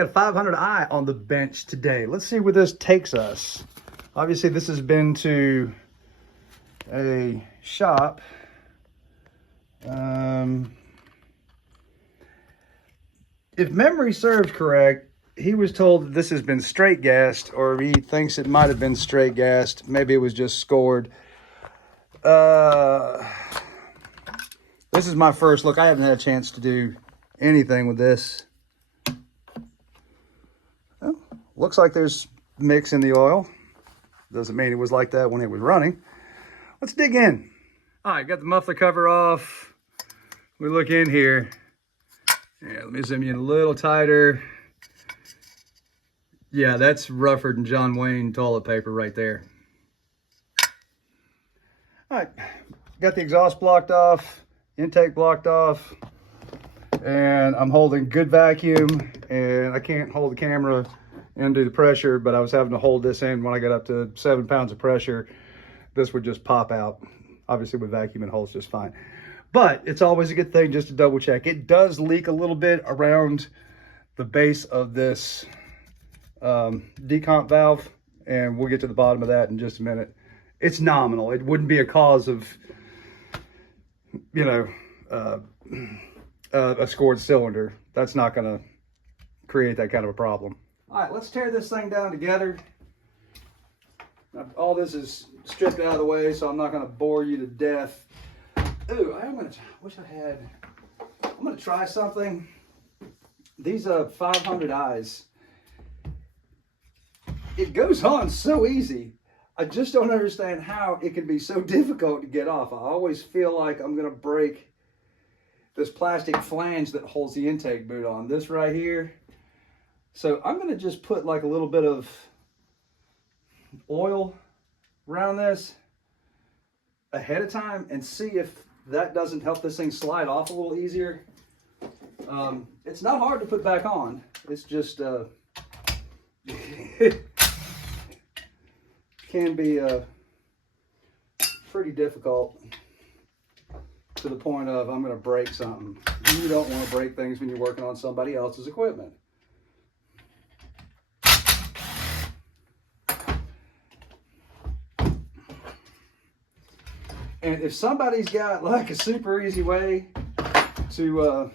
Got a 500i on the bench today. Let's see where this takes us. Obviously, this has been to a shop. If memory serves correct, he was told that this has been straight gassed, or he thinks it might have been straight gassed. Maybe it was just scored. This is my first look. I haven't had a chance to do anything with this. Well, looks like there's mix in the oil. Doesn't mean it was like that when it was running. Let's dig in. All right, got the muffler cover off. We look in here. Yeah, let me zoom you in a little tighter. Yeah, that's Rufford and John Wayne toilet paper right there. All right, got the exhaust blocked off, intake blocked off, and I'm holding good vacuum, and I can't hold the camera into the pressure, but I was having to hold this in when I got up to 7 pounds of pressure. This would just pop out. Obviously with vacuum, it holds just fine. But it's always a good thing just to double check. It does leak a little bit around the base of this decomp valve, and we'll get to the bottom of that in just a minute. It's nominal. It wouldn't be a cause of, you know, a scored cylinder. That's not going to create that kind of a problem. All right, let's tear this thing down together. Now, all this is stripped out of the way, so I'm not going to bore you to death. Ooh, wish I had, I'm going to try something. These 500i's, it goes on so easy. I just don't understand how it can be so difficult to get off. I always feel like I'm going to break this plastic flange that holds the intake boot on. This right here. So I'm going to just put like a little bit of oil around this ahead of time and see if that doesn't help this thing slide off a little easier. It's not hard to put back on. It's just can be pretty difficult to the point of I'm going to break something. You don't want to break things when you're working on somebody else's equipment. And if somebody's got like a super easy way to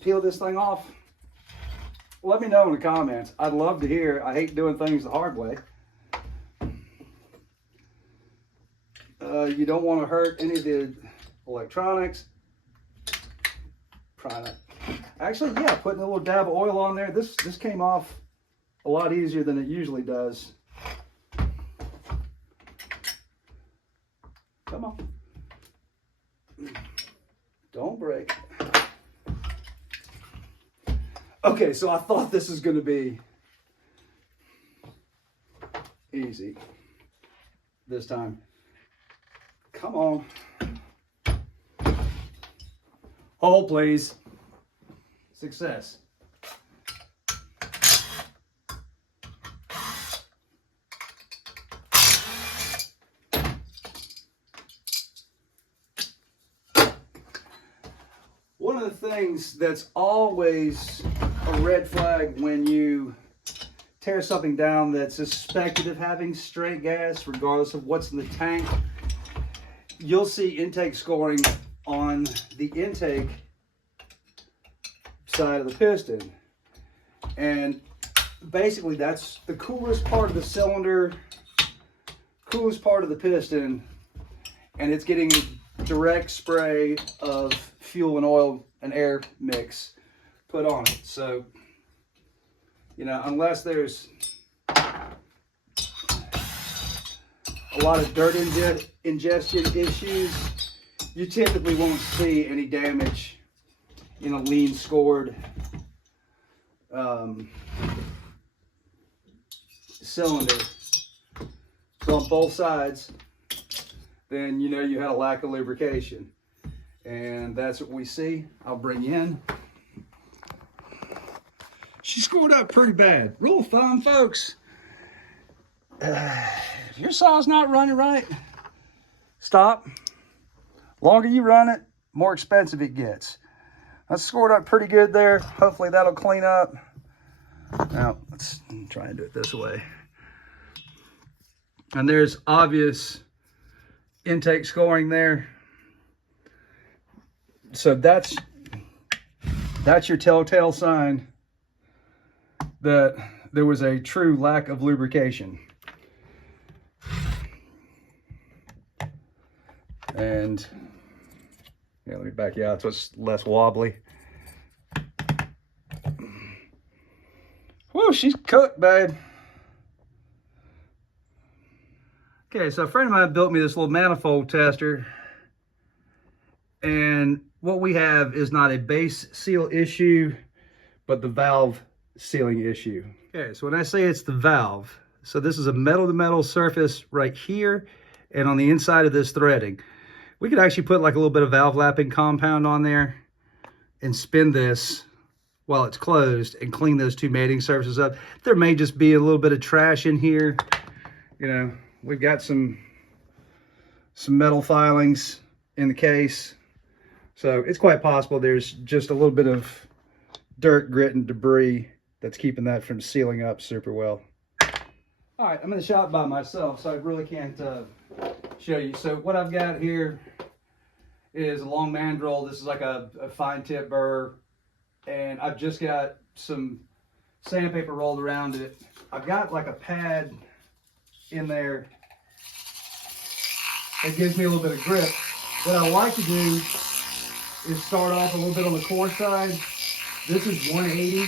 peel this thing off, let me know in the comments. I'd love to hear. I hate doing things the hard way. You don't want to hurt any of the electronics. Try not. Actually, yeah, putting a little dab of oil on there. This came off a lot easier than it usually does. Come on. Don't break. Okay, so I thought this was going to be easy this time. Come on. Hold, please. Success. One of the things that's always a red flag when you tear something down that's suspected of having straight gas, regardless of what's in the tank, you'll see intake scoring on the intake side of the piston. And basically that's the coolest part of the cylinder, coolest part of the piston, and it's getting direct spray of fuel and oil and air mix put on it. So, you know, unless there's a lot of dirt ingestion issues, you typically won't see any damage in a lean scored cylinder. So on both sides, then you know you had a lack of lubrication. And that's what we see. I'll bring you in. She scored up pretty bad. Rule of thumb, folks. If your saw's not running right, stop. Longer you run it, more expensive it gets. That's scored up pretty good there. Hopefully that'll clean up. Now, let's try and do it this way. And there's obvious intake scoring there. So that's your telltale sign that there was a true lack of lubrication. And yeah, let me back you out so it's less wobbly. Whoa, she's cooked, babe. Okay, so a friend of mine built me this little manifold tester, and what we have is not a base seal issue, but the valve sealing issue. Okay, so when I say it's the valve, so this is a metal-to-metal surface right here, and on the inside of this threading. We could actually put like a little bit of valve lapping compound on there and spin this while it's closed and clean those two mating surfaces up. There may just be a little bit of trash in here. You know, we've got some metal filings in the case. So it's quite possible there's just a little bit of dirt, grit, and debris that's keeping that from sealing up super well. All right, I'm in the shop by myself, so I really can't show you. So what I've got here is a long mandrel. This is like a fine tip burr, and I've just got some sandpaper rolled around it. I've got like a pad in there that gives me a little bit of grip. What I like to do is start off a little bit on the coarse side. This is 180,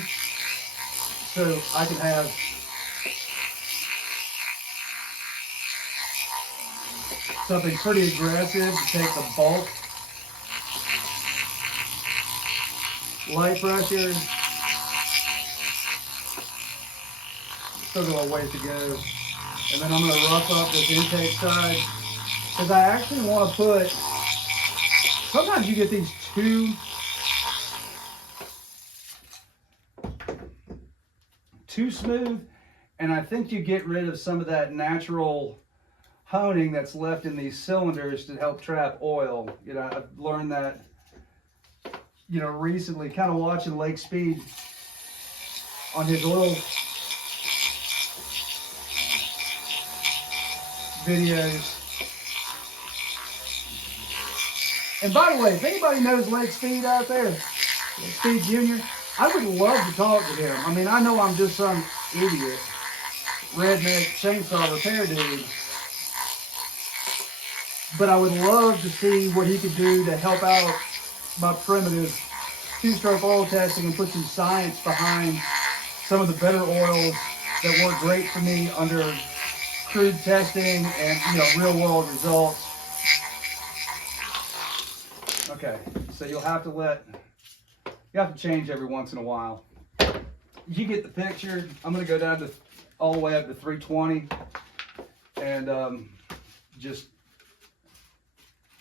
so I can have something pretty aggressive to take the bulk. Light pressure. Still got a ways to go. And then I'm going to rough up this intake side, because I actually want to put, sometimes you get these too smooth, and I think you get rid of some of that natural honing that's left in these cylinders to help trap oil. You know, I've learned that, you know, recently, kind of watching Lake Speed on his oil videos. And by the way, if anybody knows Lake Speed out there, Lake Speed Jr., I would love to talk to him. I mean, I know I'm just some idiot, redneck chainsaw repair dude, but I would love to see what he could do to help out my primitive two-stroke oil testing and put some science behind some of the better oils that work great for me under crude testing and, you know, real-world results. Okay, so you'll have to change every once in a while. You get the picture. I'm going to go down to all the way up to 320 and just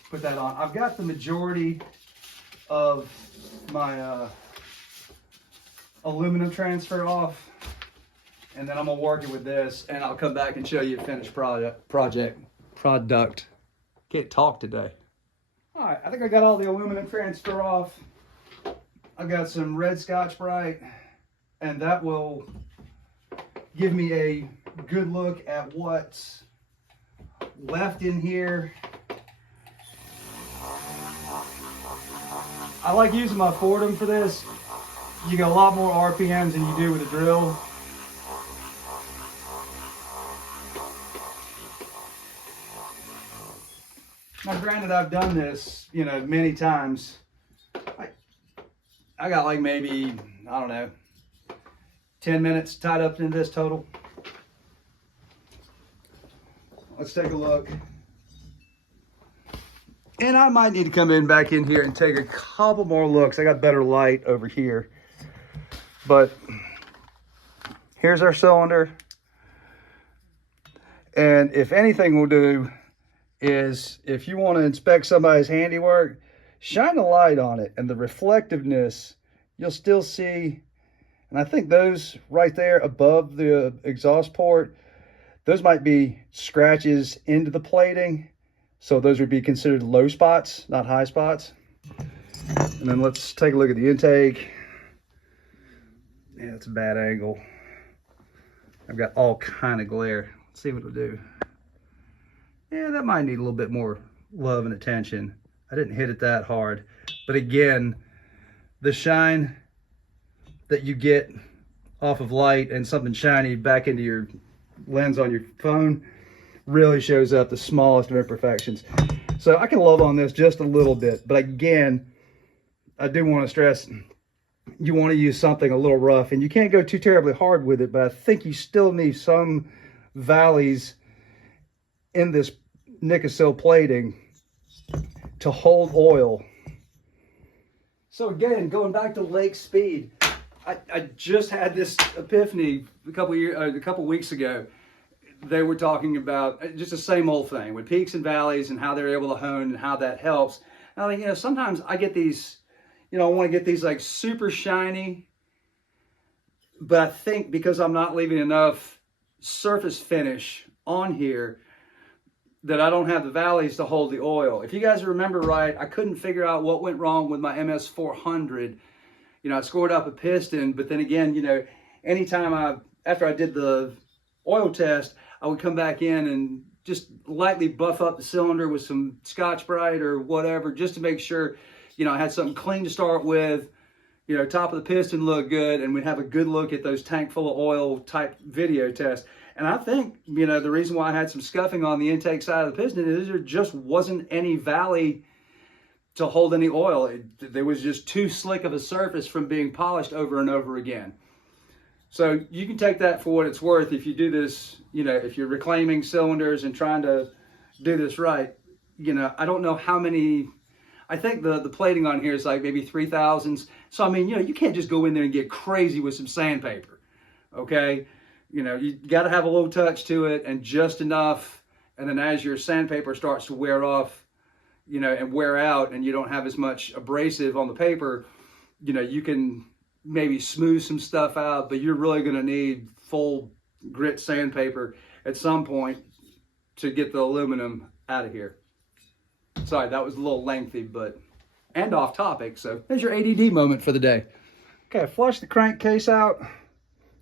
put that on. I've got the majority of my aluminum transfer off, and then I'm gonna work it with this, and I'll come back and show you a finished product. Can't talk today. All right, I think I got all the aluminum transfer off. I've got some red Scotch-Brite, and that will give me a good look at what's left in here. I like using my Fordham for this. You get a lot more RPMs than you do with a drill. Now granted, I've done this, you know, many times. I got like maybe, I don't know, 10 minutes tied up in this total. Let's take a look. And I might need to come back in here and take a couple more looks. I got better light over here. But here's our cylinder. And if anything we'll do is, if you want to inspect somebody's handiwork, shine a light on it, and the reflectiveness, you'll still see. And I think those right there above the exhaust port, those might be scratches into the plating. So those would be considered low spots, not high spots. And then let's take a look at the intake. Yeah, it's a bad angle. I've got all kind of glare. Let's see what it'll do. Yeah, that might need a little bit more love and attention. I didn't hit it that hard. But again, the shine that you get off of light and something shiny back into your lens on your phone really shows up the smallest of imperfections. So I can love on this just a little bit, but again, I do want to stress, you want to use something a little rough, and you can't go too terribly hard with it, but I think you still need some valleys in this Nicosil plating to hold oil. So again, going back to lake speed, I just had this epiphany a couple weeks ago. They were talking about just the same old thing with peaks and valleys and how they're able to hone and how that helps. And I think, you know, sometimes I get these, you know, I want to get these like super shiny, but I think because I'm not leaving enough surface finish on here that I don't have the valleys to hold the oil. If you guys remember right, I couldn't figure out what went wrong with my MS500. You know, I scored up a piston, but then again, you know, anytime after I did the oil test, I would come back in and just lightly buff up the cylinder with some Scotch-Brite or whatever, just to make sure, you know, I had something clean to start with. You know, top of the piston looked good, and we'd have a good look at those tank full of oil type video tests. And I think, you know, the reason why I had some scuffing on the intake side of the piston is there just wasn't any valley to hold any oil. There was just too slick of a surface from being polished over and over again. So you can take that for what it's worth if you do this, you know, if you're reclaiming cylinders and trying to do this right. You know, I don't know how many, I think the plating on here is like maybe 3,000s. So, I mean, you know, you can't just go in there and get crazy with some sandpaper, okay? You know, you got to have a little touch to it and just enough. And then as your sandpaper starts to wear off, you know, and wear out, and you don't have as much abrasive on the paper, you know, you can maybe smooth some stuff out, but you're really going to need full grit sandpaper at some point to get the aluminum out of here. Sorry, that was a little lengthy, and off topic. So there's your ADD moment for the day. Okay, flush the crankcase out.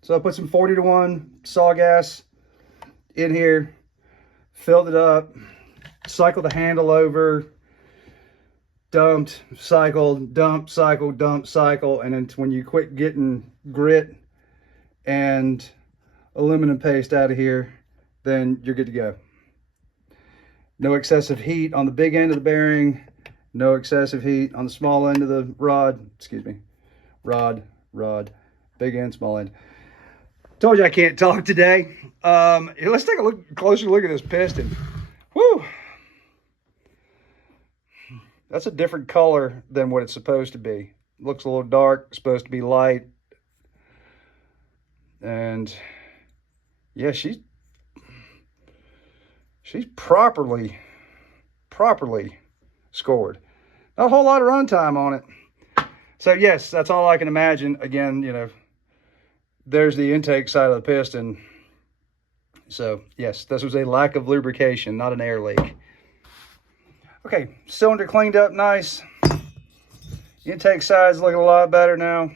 So I put some 40-to-1 saw gas in here, filled it up, cycled the handle over, dumped, cycled, dump, cycle, dump, cycle, and then when you quit getting grit and aluminum paste out of here, then you're good to go. No excessive heat on the big end of the bearing, no excessive heat on the small end of the rod, rod, big end, small end. Told you I can't talk today. Let's take a closer look at this piston. Whew. That's a different color than what it's supposed to be. Looks a little dark, supposed to be light. And yeah, she's properly scored. Not a whole lot of runtime on it. So yes, that's all I can imagine. Again, you know, there's the intake side of the piston. So yes, this was a lack of lubrication, not an air leak. Okay, cylinder cleaned up nice. Intake side's looking a lot better now.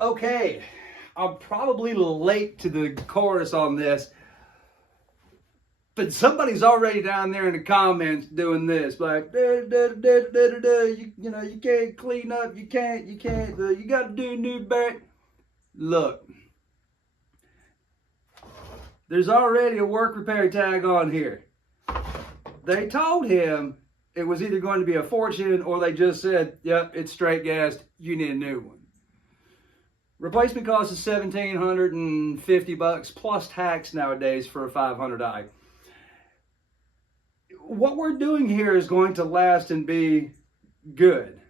Okay, I'm probably late to the chorus on this, but somebody's already down there in the comments doing this, like, you know, you can't clean up, you can't, you got to do a new bearing. Look, there's already a work repair tag on here. They told him it was either going to be a fortune, or they just said, yep, it's straight gassed, you need a new one. Replacement cost is $1,750 plus tax nowadays for a 500i. What we're doing here is going to last and be good.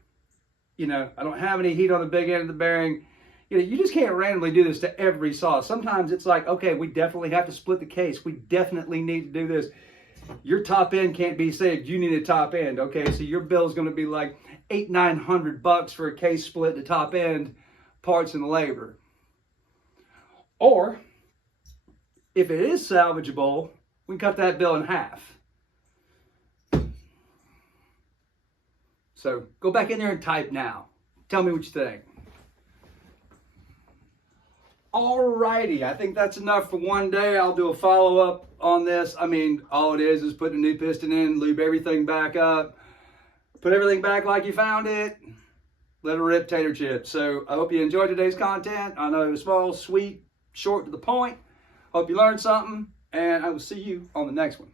You know, I don't have any heat on the big end of the bearing. You know, you just can't randomly do this to every saw. Sometimes it's like, okay, we definitely have to split the case. We definitely need to do this. Your top end can't be saved. You need a top end. Okay, so your bill is going to be like $800-900 for a case split, the top end, parts and labor. Or if it is salvageable, we can cut that bill in half. So go back in there and type now. Tell me what you think. Alrighty, I think that's enough for one day. I'll do a follow-up on this. I mean, all it is putting a new piston in, lube everything back up, put everything back like you found it, let it rip tater chips. So I hope you enjoyed today's content. I know it was small, sweet, short to the point. Hope you learned something, and I will see you on the next one.